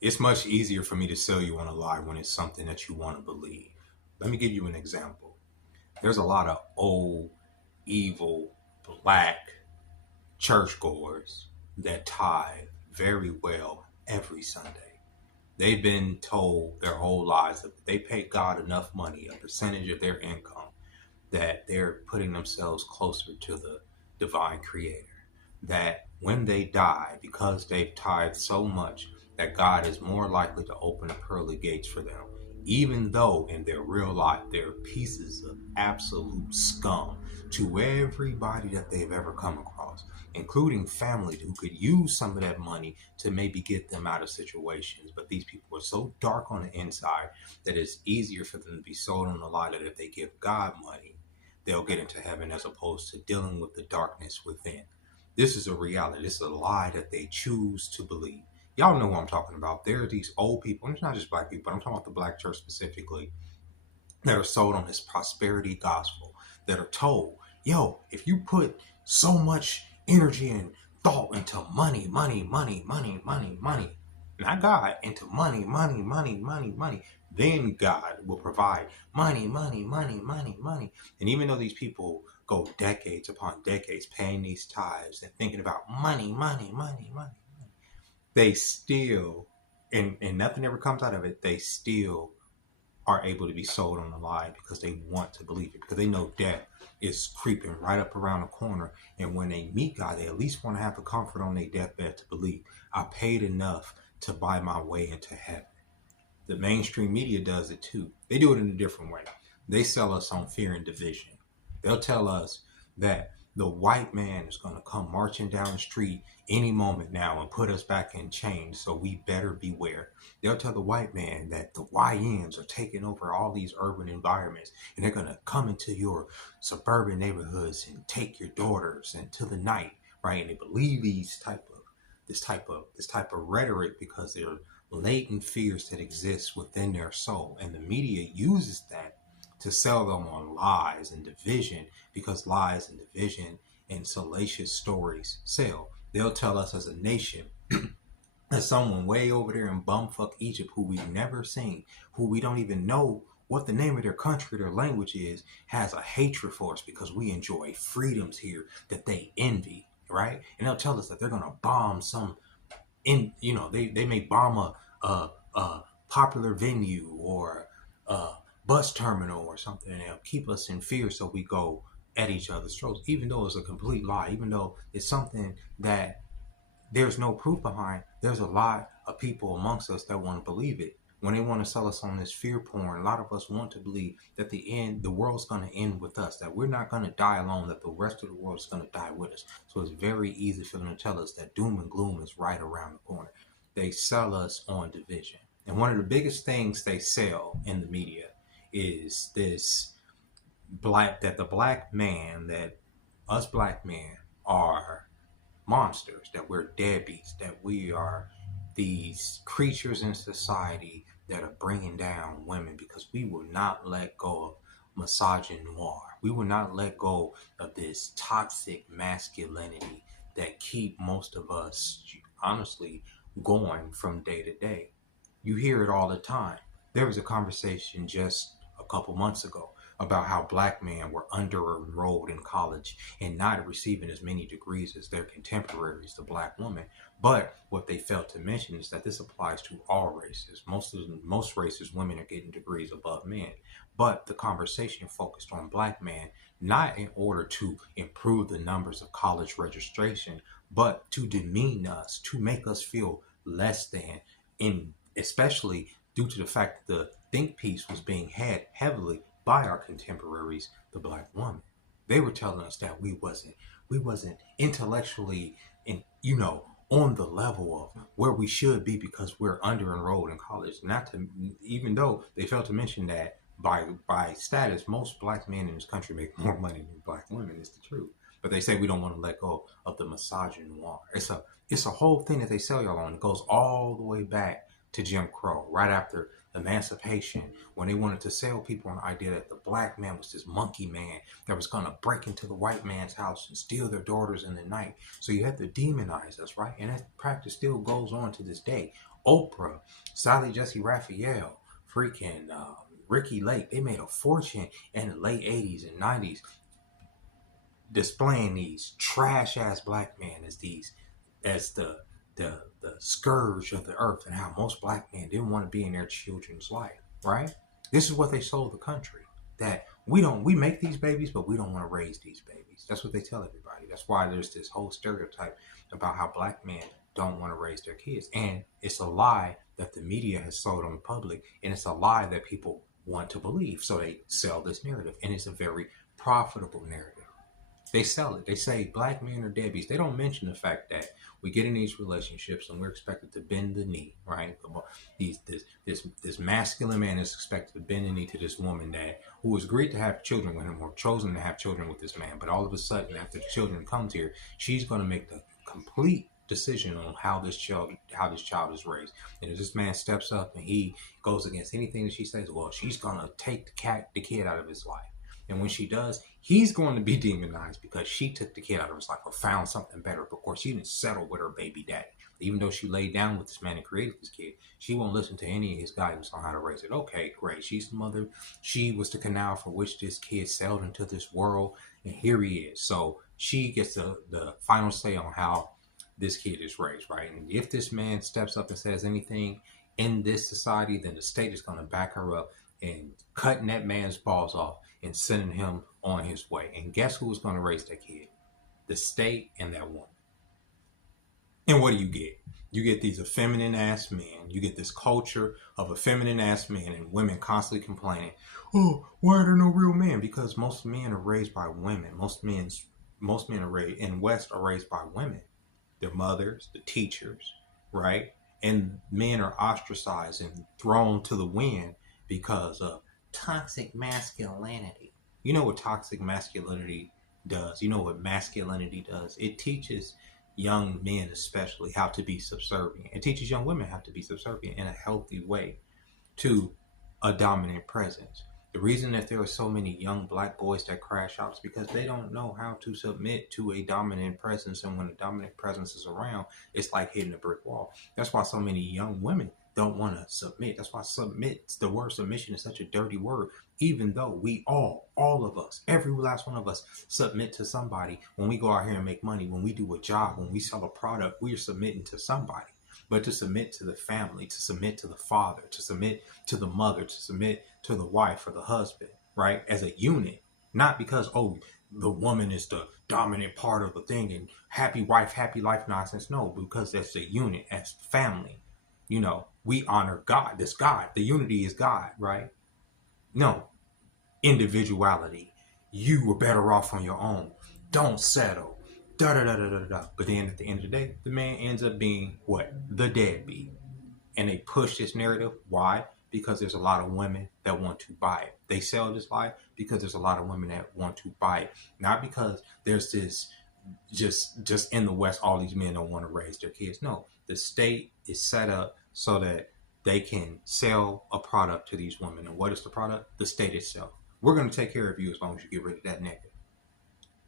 It's much easier for me to sell you on a lie when it's something that you want to believe. Let me give you an example. There's a lot of old, evil, black churchgoers that tithe very well every Sunday. They've been told their whole lives that if they pay God enough money, a percentage of their income, that they're putting themselves closer to the divine creator. That when they die, because they've tithed so much, that God is more likely to open the pearly gates for them. Even though in their real life they're pieces of absolute scum to everybody that they've ever come across, including family who could use some of that money to maybe get them out of situations. But these people are so dark on the inside that it's easier for them to be sold on the lie that if they give God money, they'll get into heaven, as opposed to dealing with the darkness within. This is a reality. This is a lie that they choose to believe. Y'all know who I'm talking about. There are these old people, and it's not just black people, but I'm talking about the black church specifically, that are sold on this prosperity gospel, that are told, yo, if you put so much energy and thought into money, money, money, money, money, money, not God, into money, money, money, money, money, then God will provide money, money, money, money, money. And even though these people go decades upon decades paying these tithes and thinking about money, money, money, money, they still, and nothing ever comes out of it, they still are able to be sold on the lie because they want to believe it, because they know death is creeping right up around the corner. And when they meet God, they at least want to have the comfort on their deathbed to believe, I paid enough to buy my way into heaven. The mainstream media does it too. They do it in a different way. They sell us on fear and division. They'll tell us that the white man is going to come marching down the street any moment now and put us back in chains, so we better beware. They'll tell the white man that the YNs are taking over all these urban environments and they're going to come into your suburban neighborhoods and take your daughters into the night, right? And they believe this type of rhetoric because they're latent fears that exist within their soul, and the media uses that to sell them on lies and division, because lies and division and salacious stories sell. They'll tell us as a nation that someone way over there in bumfuck Egypt, who we've never seen, who we don't even know what the name of their country, their language is, has a hatred for us because we enjoy freedoms here that they envy, right? And they'll tell us that they're gonna bomb some, they may bomb a popular venue or a bus terminal or something, and they'll keep us in fear so we go at each other's throats, even though it's a complete lie, even though it's something that there's no proof behind. There's a lot of people amongst us that want to believe it. When they want to sell us on this fear porn, a lot of us want to believe that the world's going to end with us, that we're not going to die alone, that the rest of the world is going to die with us. So it's very easy for them to tell us that doom and gloom is right around the corner. They sell us on division. And one of the biggest things they sell in the media is this that the black man, that us black men are monsters, that we're deadbeats, that we are these creatures in society that are bringing down women, because we will not let go of misogynoir. We will not let go of this toxic masculinity that keep most of us, honestly, going from day to day. You hear it all the time. There was a conversation just a couple months ago about how black men were under enrolled in college and not receiving as many degrees as their contemporaries, the black woman. But what they failed to mention is that this applies to all races. Most races, women are getting degrees above men. But the conversation focused on black men, not in order to improve the numbers of college registration, but to demean us, to make us feel less than, in especially due to the fact that the think piece was being had heavily by our contemporaries, the black woman. They were telling us that we wasn't intellectually on the level of where we should be because we're under enrolled in college. Not to Even though they failed to mention that by status, most black men in this country make more money than black women. It's the truth. But they say we don't want to let go of the misogynoir. It's a whole thing that they sell y'all on. It goes all the way back to Jim Crow, right after emancipation, when they wanted to sell people on the idea that the black man was this monkey man that was going to break into the white man's house and steal their daughters in the night. So you have to demonize us, right? And that practice still goes on to this day. Oprah, Sally Jesse Raphael, freaking Ricky Lake. They made a fortune in the late 80s and 90s displaying these trash ass black men as the scourge of the earth, and how most black men didn't want to be in their children's life, right? This is what they sold the country. That we make these babies, but we don't want to raise these babies. That's what they tell everybody. That's why there's this whole stereotype about how black men don't want to raise their kids. And it's a lie that the media has sold on the public, and it's a lie that people want to believe. So they sell this narrative, and it's a very profitable narrative. They sell it. They say black men are deadbeats. They don't mention the fact that we get in these relationships and we're expected to bend the knee, right? This masculine man is expected to bend the knee to this woman that who has agreed to have children with him or chosen to have children with this man. But all of a sudden, after the children comes here, she's going to make the complete decision on how this child is raised. And if this man steps up and he goes against anything that she says, well, she's going to take the kid out of his life. And when she does, he's going to be demonized because she took the kid out of his life or found something better. But of course, she didn't settle with her baby daddy. Even though she laid down with this man and created this kid, she won't listen to any of his guidance on how to raise it. Okay, great. She's the mother. She was the canal for which this kid sailed into this world. And here he is. So she gets the final say on how this kid is raised, right? And if this man steps up and says anything in this society, then the state is going to back her up and cutting that man's balls off and sending him on his way. And guess who is going to raise that kid? The state and that woman. And what do you get? You get these effeminate ass men. You get this culture of effeminate ass men and women constantly complaining, oh, why are there no real men? Because most men are raised by women. Most men are raised in West are raised by women. Their mothers, the teachers, right? And men are ostracized and thrown to the wind because of toxic masculinity. You know what toxic masculinity does? You know what masculinity does? It teaches young men especially how to be subservient. It teaches young women how to be subservient in a healthy way to a dominant presence. The reason that there are so many young black boys that crash out is because they don't know how to submit to a dominant presence. And when a dominant presence is around, it's like hitting a brick wall. That's why so many young women don't want to submit. That's why the word submission is such a dirty word, even though we all of us, every last one of us submit to somebody. When we go out here and make money, when we do a job, when we sell a product, we are submitting to somebody. But to submit to the family, to submit to the father, to submit to the mother, to submit to the wife or the husband, right? As a unit, not because, oh, the woman is the dominant part of the thing and happy wife, happy life nonsense. No, because that's a unit as family. You know, we honor God. This God, the unity is God, right? No, individuality. You were better off on your own. Don't settle. Da da da da da da. But then at the end of the day, the man ends up being what? The deadbeat. And they push this narrative. Why? Because there's a lot of women that want to buy it. They sell this lie because there's a lot of women that want to buy it. Not because there's this just in the West, all these men don't want to raise their kids. No, the state is set up so that they can sell a product to these women. And what is the product? The state itself. We're going to take care of you as long as you get rid of that nigga.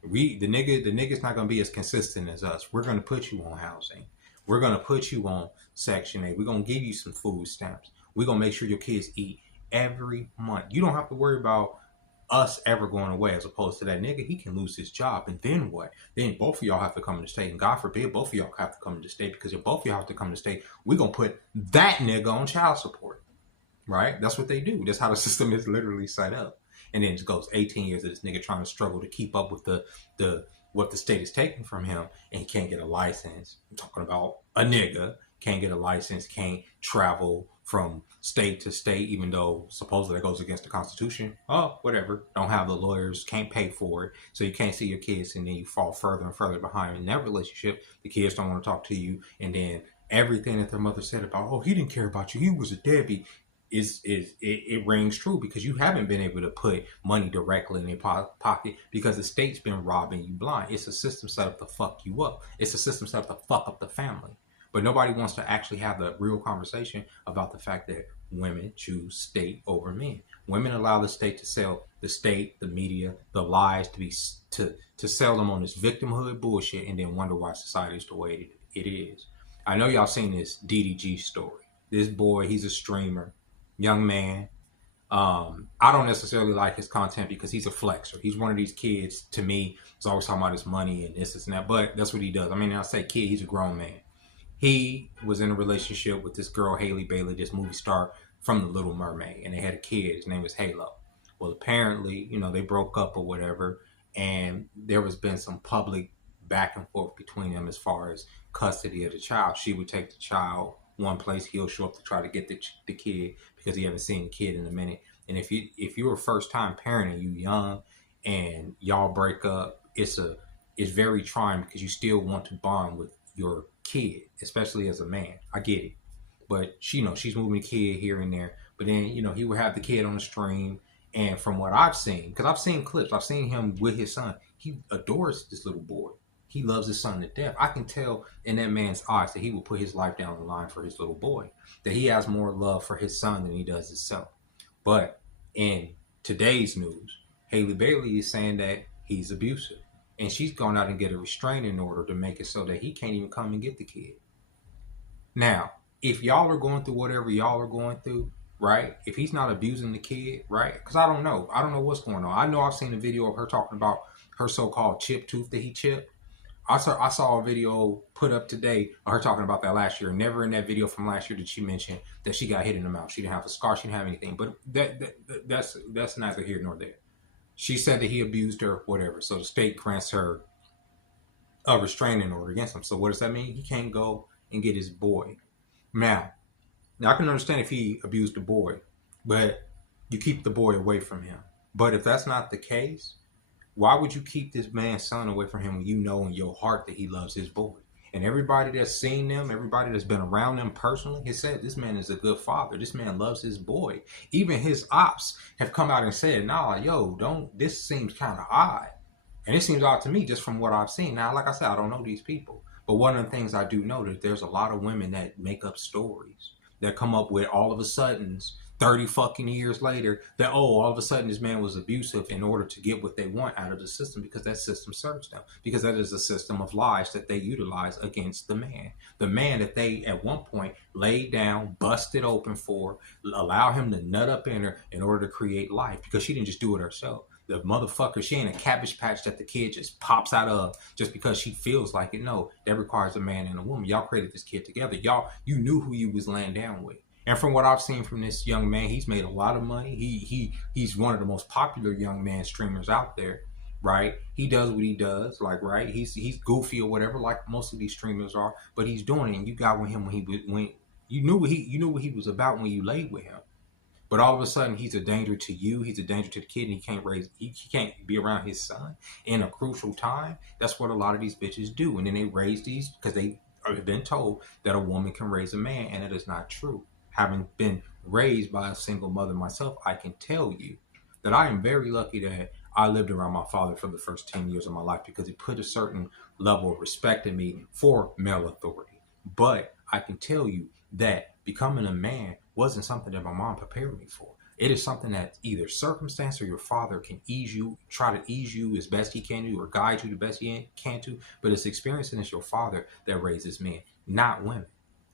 The nigga's not going to be as consistent as us. We're going to put you on housing. We're going to put you on Section 8. We're going to give you some food stamps. We're going to make sure your kids eat every month. You don't have to worry about us ever going away, as opposed to that nigga. He can lose his job. And then what? Then both of y'all have to come to the state. And God forbid, both of y'all have to come to the state, because if both of y'all have to come to the state, we're going to put that nigga on child support. Right? That's what they do. That's how the system is literally set up. And then it goes 18 years of this nigga trying to struggle to keep up with the what the state is taking from him, and he can't get a license. I'm talking about a nigga can't get a license, can't travel from state to state, even though supposedly that goes against the Constitution. Oh, whatever. Don't have the lawyers, can't pay for it, so you can't see your kids, and then you fall further and further behind in that relationship. The kids don't want to talk to you, and then everything that their mother said about, oh, he didn't care about you, he was a deadbeat, it rings true, because you haven't been able to put money directly in your pocket, because the state's been robbing you blind. It's a system set up to fuck you up. It's a system set up to fuck up the family. But nobody wants to actually have the real conversation about the fact that women choose state over men. Women allow the state to sell the state, the media, the lies to sell them on this victimhood bullshit, and then wonder why society is the way it is. I know y'all seen this DDG story. This boy, he's a streamer, young man. I don't necessarily like his content because he's a flexer. He's one of these kids, to me, he's always talking about his money and this and that, but that's what he does. I mean, I say kid, he's a grown man. He was in a relationship with this girl, Haley Bailey, this movie star from The Little Mermaid, and they had a kid. His name was Halo. Well, apparently, they broke up or whatever, and there was been some public back and forth between them as far as custody of the child. She would take the child one place, he'll show up to try to get the kid because he haven't seen the kid in a minute. And if you're a first time parent and you young and y'all break up, it's very trying because you still want to bond with your kid, especially as a man. I get it. But she's moving the kid here and there. But then, he would have the kid on the stream. And from what I've seen, because I've seen clips, I've seen him with his son. He adores this little boy. He loves his son to death. I can tell in that man's eyes that he will put his life down the line for his little boy. That he has more love for his son than he does himself. But in today's news, Haley Bailey is saying that he's abusive. And she's gone out and get a restraining order to make it so that he can't even come and get the kid. Now, if y'all are going through whatever y'all are going through, right? If he's not abusing the kid, right? Because I don't know what's going on. I know I've seen a video of her talking about her so-called chip tooth that he chipped. I saw a video put up today of her talking about that last year. Never in that video from last year did she mention that she got hit in the mouth. She didn't have a scar. She didn't have anything. But that's neither here nor there. She said that he abused her, whatever. So the state grants her a restraining order against him. So what does that mean? He can't go and get his boy. Now I can understand if he abused the boy, but you keep the boy away from him. But if that's not the case, why would you keep this man's son away from him when you know in your heart that he loves his boy? And everybody that's seen them, everybody that's been around them personally, has said this man is a good father. This man loves his boy. Even his ops have come out and said, this seems kind of odd. And it seems odd to me just from what I've seen. Now, like I said, I don't know these people. But one of the things I do know that there's a lot of women that make up stories that come up with all of a sudden 30 fucking years later that, all of a sudden this man was abusive in order to get what they want out of the system because that system serves them. Because that is a system of lies that they utilize against the man. The man that they at one point laid down, busted open for, allow him to nut up in her in order to create life because she didn't just do it herself. The motherfucker, she ain't a cabbage patch that the kid just pops out of just because she feels like it. No, that requires a man and a woman. Y'all created this kid together. You knew who you was laying down with. And from what I've seen from this young man, he's made a lot of money. He's one of the most popular young man streamers out there, right? He does what he does, right? He's goofy or whatever, like most of these streamers are, but he's doing it. And you got with him when you knew what he was about when you laid with him. But all of a sudden, he's a danger to you. He's a danger to the kid, and he can't be around his son in a crucial time. That's what a lot of these bitches do. And then they raise these because they have been told that a woman can raise a man, and it is not true. Having been raised by a single mother myself, I can tell you that I am very lucky that I lived around my father for the first 10 years of my life because he put a certain level of respect in me for male authority. But I can tell you that becoming a man wasn't something that my mom prepared me for. It is something that either circumstance or your father can try to ease you as best he can do or guide you the best he can to. But it's experience and it's your father that raises men, not women.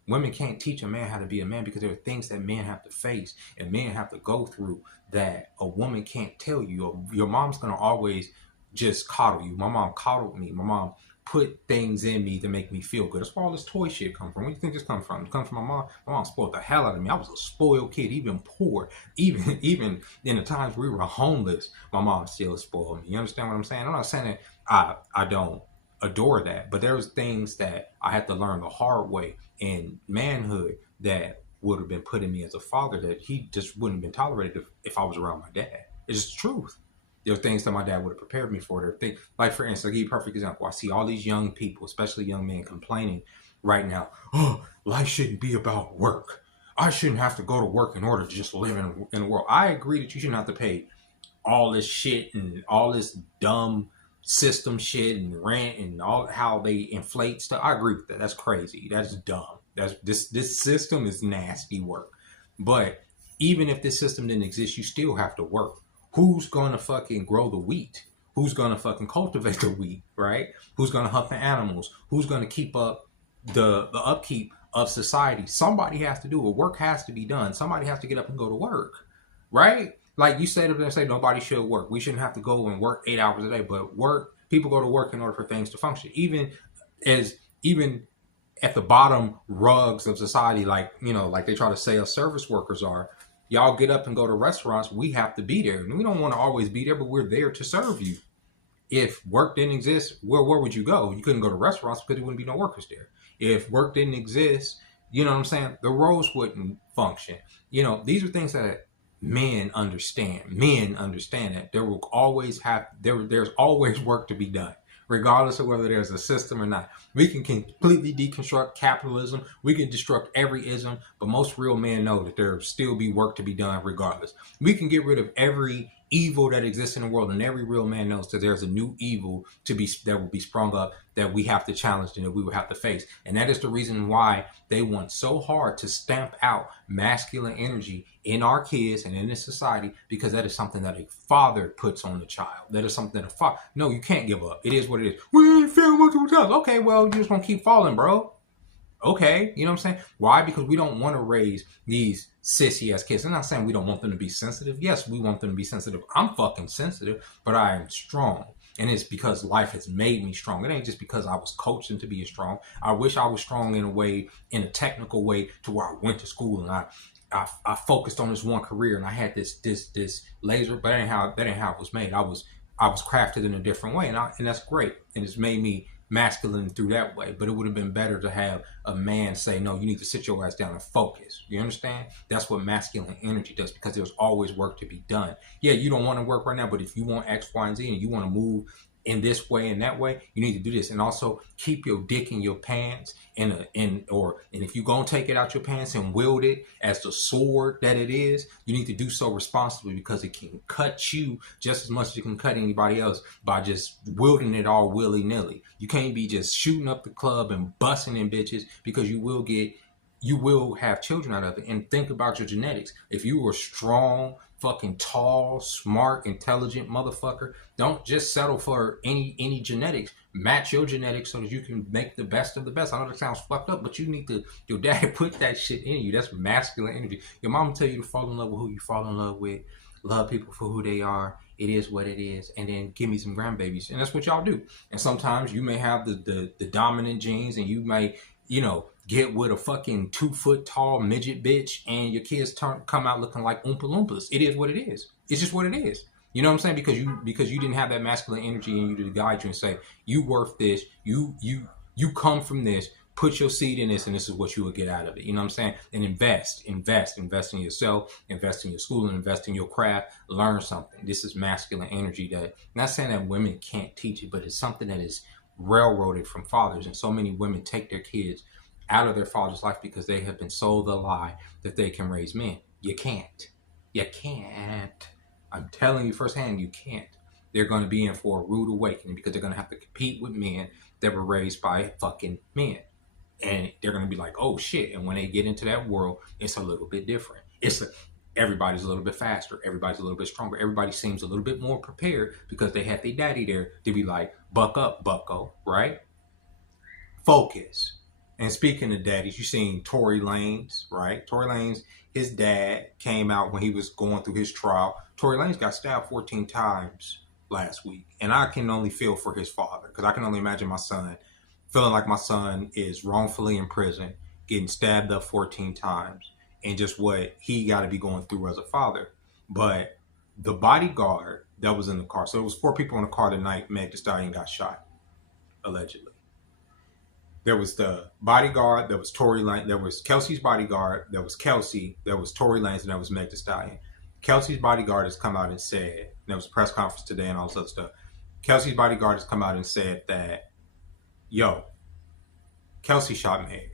Women can't teach a man how to be a man because there are things that men have to face and men have to go through that a woman can't tell you. Your mom's going to always just coddle you. My mom coddled me. My mom put things in me to make me feel good. That's where all this toy shit come from. Where do you think this comes from? It comes from my mom. My mom spoiled the hell out of me. I was a spoiled kid, even poor. Even in the times we were homeless, my mom still spoiled me. You understand what I'm saying? I'm not saying that I don't adore that, but there's things that I had to learn the hard way in manhood that would have been put in me as a father that he just wouldn't have been tolerated if I was around my dad. It's just the truth. There are things that my dad would have prepared me for. There are things, like for instance, I'll give you a perfect example. I see all these young people, especially young men, complaining right now, life shouldn't be about work. I shouldn't have to go to work in order to just live in the world. I agree that you shouldn't have to pay all this shit and all this dumb system shit and rent and all how they inflate stuff. I agree with that. That's crazy. That's dumb. This system is nasty work. But even if this system didn't exist, you still have to work. Who's gonna fucking grow the wheat? Who's gonna fucking cultivate the wheat, right? Who's gonna hunt the animals? Who's gonna keep up the upkeep of society. Somebody has to do it. Work has to be done. Somebody has to get up and go to work, right? Like you said, and say nobody should work. We shouldn't have to go and work 8 hours a day, but people go to work in order for things to function. Even at the bottom rugs of society, like, like they try to say us service workers are, y'all get up and go to restaurants. We have to be there. And we don't want to always be there, but we're there to serve you. If work didn't exist, where would you go? You couldn't go to restaurants because there wouldn't be no workers there. If work didn't exist, you know what I'm saying? The roads wouldn't function. These are things that men understand. Men understand that there will always there's always work to be done, regardless of whether there's a system or not. We can completely deconstruct capitalism. We can destruct every ism, but most real men know that there will still be work to be done regardless. We can get rid of every evil that exists in the world, and every real man knows that there's a new evil that will be sprung up that we have to challenge and that we will have to face. And that is the reason why they want so hard to stamp out masculine energy in our kids and in this society, because that is something that a father puts on the child. That is something that a father, no, you can't give up. It is what it is. We fail multiple times. Okay, well, you just gonna keep falling, bro. Okay, you know what I'm saying? Why? Because we don't want to raise these sissy ass kids. I'm not saying we don't want them to be sensitive. Yes, we want them to be sensitive. I'm fucking sensitive, but I am strong. And it's because life has made me strong. It ain't just because I was coached into being strong. I wish I was strong in a technical way, to where I went to school and I focused on this one career and I had this laser, but that ain't how it was made. I was crafted in a different way, and that's great. And it's made me masculine through that way. But it would have been better to have a man say, no, you need to sit your ass down and focus. You understand? That's what masculine energy does, because there's always work to be done. Yeah, you don't want to work right now, but if you want X, Y, and Z, and you want to move in this way and that way, you need to do this. And also keep your dick in your pants, and if you're gonna take it out your pants and wield it as the sword that it is, you need to do so responsibly, because it can cut you just as much as it can cut anybody else by just wielding it all willy-nilly. You can't be just shooting up the club and busting in bitches, because you will have children out of it. And think about your genetics. If you were strong, fucking tall, smart, intelligent motherfucker, don't just settle for any genetics. Match your genetics so that you can make the best of the best. I know that sounds fucked up, but your daddy put that shit in you. That's masculine energy. Your mama tell you to fall in love with who you fall in love with. Love people for who they are. It is what it is. And then give me some grandbabies. And that's what y'all do. And sometimes you may have the dominant genes, and you may, get with a fucking 2 foot tall midget bitch, and your kids come out looking like Oompa Loompas. It is what it is. It's just what it is. You know what I'm saying? Because you didn't have that masculine energy in you to guide you and say, you worth this, you come from this, put your seed in this, and this is what you will get out of it. You know what I'm saying? And invest in yourself, invest in your school, and invest in your craft. Learn something. This is masculine energy. That, not saying that women can't teach it, but it's something that is railroaded from fathers. And so many women take their kids out of their father's life because they have been sold the lie that they can raise men. You can't. I'm telling you firsthand, you can't. They're going to be in for a rude awakening, because they're going to have to compete with men that were raised by fucking men. And they're going to be like, oh shit. And when they get into that world, it's a little bit different. Everybody's a little bit faster. Everybody's a little bit stronger. Everybody seems a little bit more prepared, because they had their daddy there to be like, buck up, bucko, right? Focus. And speaking of daddies, you seen Tory Lanez, right? Tory Lanez, his dad came out when he was going through his trial. Tory Lanez got stabbed 14 times last week. And I can only feel for his father, because I can only imagine my son feeling like my son is wrongfully in prison, getting stabbed up 14 times, and just what he got to be going through as a father. But the bodyguard that was in the car, so it was 4 people in the car the night Meg Thee Stallion got shot, allegedly. There was the bodyguard, there was Tory Lanez, there was Kelsey's bodyguard, there was Kelsey, there was Tory Lanez, and there was Meg Thee Stallion. Kelsey's bodyguard has come out and said, there was a press conference today and all this other stuff. Kelsey's bodyguard has come out and said that, yo, Kelsey shot Meg,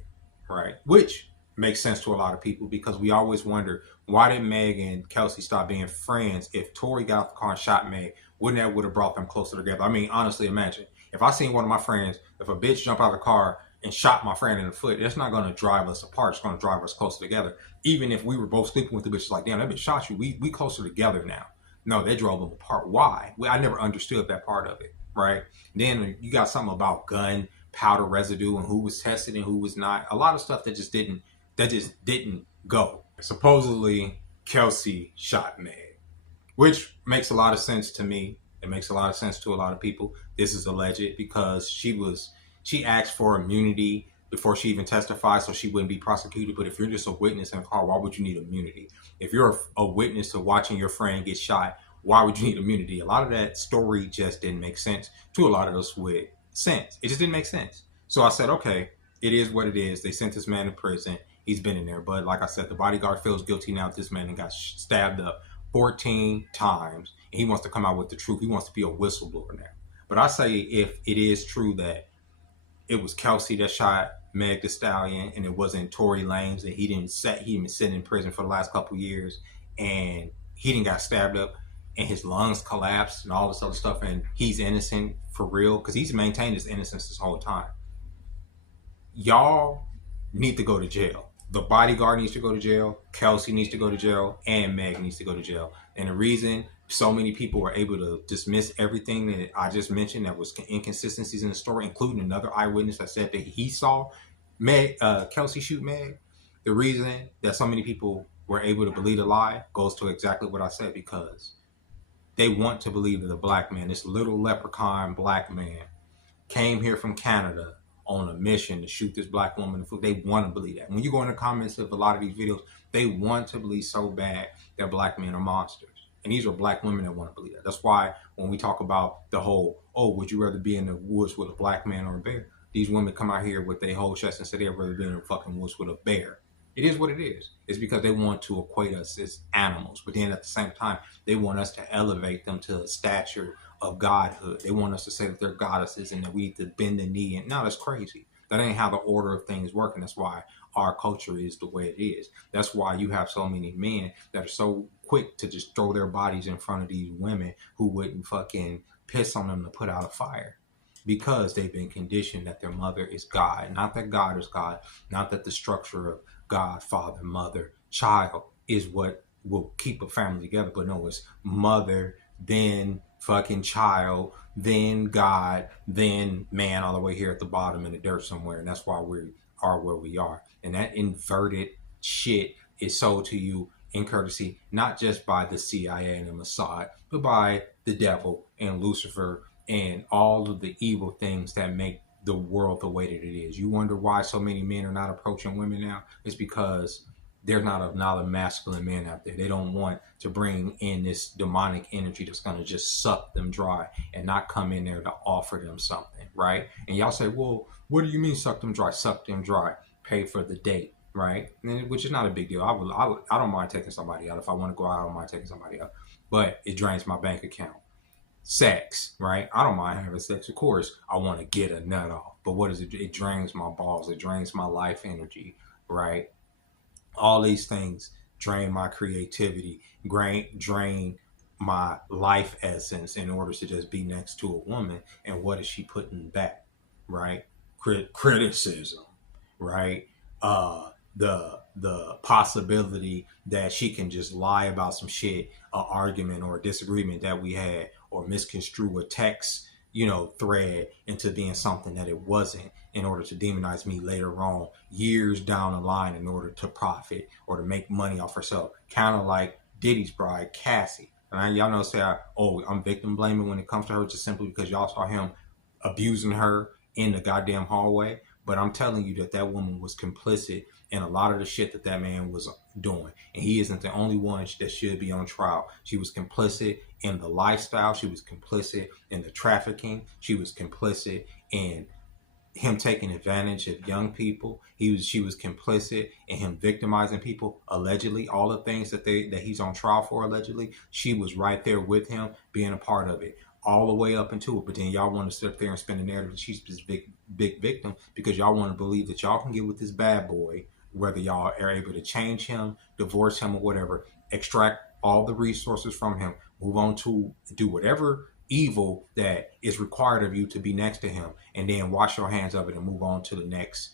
right? Which makes sense to a lot of people, because we always wonder, why did Meg and Kelsey stop being friends? If Tory got off the car and shot Meg, would have brought them closer together? I mean, honestly, imagine. If I seen one of my friends, if a bitch jumped out of the car and shot my friend in the foot, it's not going to drive us apart. It's going to drive us closer together. Even if we were both sleeping with the bitch, it's like, damn, that bitch shot you. We closer together now. No, they drove them apart. Why? I never understood that part of it, right? Then you got something about gun powder residue and who was tested and who was not. A lot of stuff that just didn't go. Supposedly, Kelsey shot Meg, which makes a lot of sense to me. It makes a lot of sense to a lot of people. This is alleged because she asked for immunity before she even testified so she wouldn't be prosecuted. But if you're just a witness in a car, why would you need immunity? If you're a witness to watching your friend get shot, why would you need immunity? A lot of that story just didn't make sense to a lot of us with sense. It just didn't make sense. So I said, okay, it is what it is. They sent this man to prison. He's been in there. But like I said, the bodyguard feels guilty now that this man got stabbed up 14 times. And he wants to come out with the truth. He wants to be a whistleblower now. But I say if it is true that it was Kelsey that shot Meg Thee Stallion and it wasn't Tory Lanez, that he been sitting in prison for the last couple of years and he didn't got stabbed up and his lungs collapsed and all this other stuff and he's innocent for real because he's maintained his innocence this whole time. Y'all need to go to jail. The bodyguard needs to go to jail. Kelsey needs to go to jail. And Meg needs to go to jail. And the reason so many people were able to dismiss everything that I just mentioned that was inconsistencies in the story, including another eyewitness that said that he saw Kelsey shoot Meg. The reason that so many people were able to believe the lie goes to exactly what I said, because they want to believe that the black man, this little leprechaun black man, came here from Canada on a mission to shoot this black woman. They want to believe that. When you go in the comments of a lot of these videos, they want to believe so bad that black men are monsters. And these are black women that want to believe that. That's why when we talk about the whole, oh, would you rather be in the woods with a black man or a bear? These women come out here with their whole chest and say they'd rather be in the fucking woods with a bear. It is what it is. It's because they want to equate us as animals. But then at the same time, they want us to elevate them to a stature of godhood. They want us to say that they're goddesses and that we need to bend the knee. And no, that's crazy. That ain't how the order of things work. And that's why our culture is the way it is. That's why you have so many men that are so quick to just throw their bodies in front of these women who wouldn't fucking piss on them to put out a fire. Because they've been conditioned that their mother is God. Not that God is God. Not that the structure of God, father, mother, child is what will keep a family together. But no, it's mother, then fucking child, then God, then man, all the way here at the bottom in the dirt somewhere. And that's why we are where we are. And that inverted shit is sold to you in courtesy, not just by the CIA and the Mossad, but by the devil and Lucifer and all of the evil things that make the world the way that it is. You wonder why so many men are not approaching women now? It's because there's not a masculine man out there. They don't want to bring in this demonic energy that's going to just suck them dry and not come in there to offer them something, right? And y'all say, well, what do you mean suck them dry? Suck them dry. Pay for the date, right? And, which is not a big deal. I don't mind taking somebody out. If I want to go out, I don't mind taking somebody out. But it drains my bank account. Sex, right? I don't mind having sex. Of course, I want to get a nut off. But what is it? It drains my balls. It drains my life energy, right? All these things drain my creativity, drain my life essence in order to just be next to a woman. And what is she putting back, right? Criticism, right? The possibility that she can just lie about some shit, an argument or a disagreement that we had, or misconstrue a text, thread into being something that it wasn't, in order to demonize me later on, years down the line, in order to profit or to make money off herself. Kind of like Diddy's bride, Cassie. And y'all know, I'm victim blaming when it comes to her, just simply because y'all saw him abusing her in the goddamn hallway. But I'm telling you that woman was complicit in a lot of the shit that man was doing. And he isn't the only one that should be on trial. She was complicit in the lifestyle. She was complicit in the trafficking. She was complicit in him taking advantage of young people. She was complicit in him victimizing people, allegedly. All the things that he's on trial for, allegedly. She was right there with him, being a part of it, all the way up into it. But then y'all want to sit there and spin the narrative that she's this big victim, because y'all want to believe that y'all can get with this bad boy, whether y'all are able to change him, divorce him, or whatever, extract all the resources from him, move on to do whatever evil that is required of you to be next to him, and then wash your hands of it and move on to the next,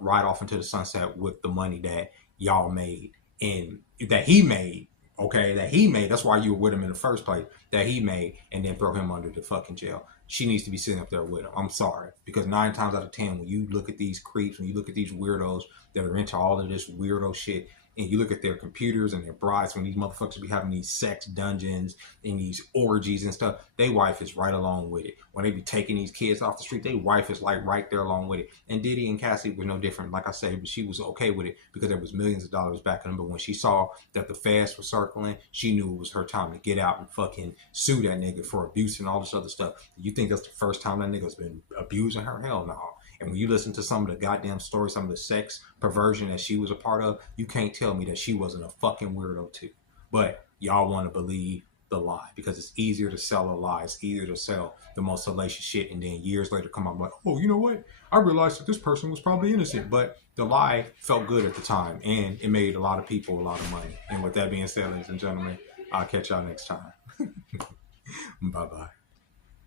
ride off into the sunset with the money that y'all made and that he made. Okay, that he made. That's why you were with him in the first place. That he made, and then throw him under the fucking jail. she needs to be sitting up there with him. I'm sorry. Because 9 times out of 10, when you look at these creeps, when you look at these weirdos that are into all of this weirdo shit, and you look at their computers and their brides, when these motherfuckers be having these sex dungeons and these orgies and stuff, they wife is right along with it. When they be taking these kids off the street, they wife is like right there along with it. And Diddy and Cassie was no different. Like I said, but she was okay with it because there was millions of dollars backing them. But when she saw that the feds were circling, she knew it was her time to get out and fucking sue that nigga for abuse and all this other stuff. You think that's the first time that nigga's been abusing her? Hell no. And when you listen to some of the goddamn stories, some of the sex perversion that she was a part of, you can't tell me that she wasn't a fucking weirdo too. But y'all want to believe the lie because it's easier to sell a lie. It's easier to sell the most salacious shit. And then years later come up like, oh, you know what? I realized that this person was probably innocent. But the lie felt good at the time. And it made a lot of people a lot of money. And with that being said, ladies and gentlemen, I'll catch y'all next time. Bye-bye.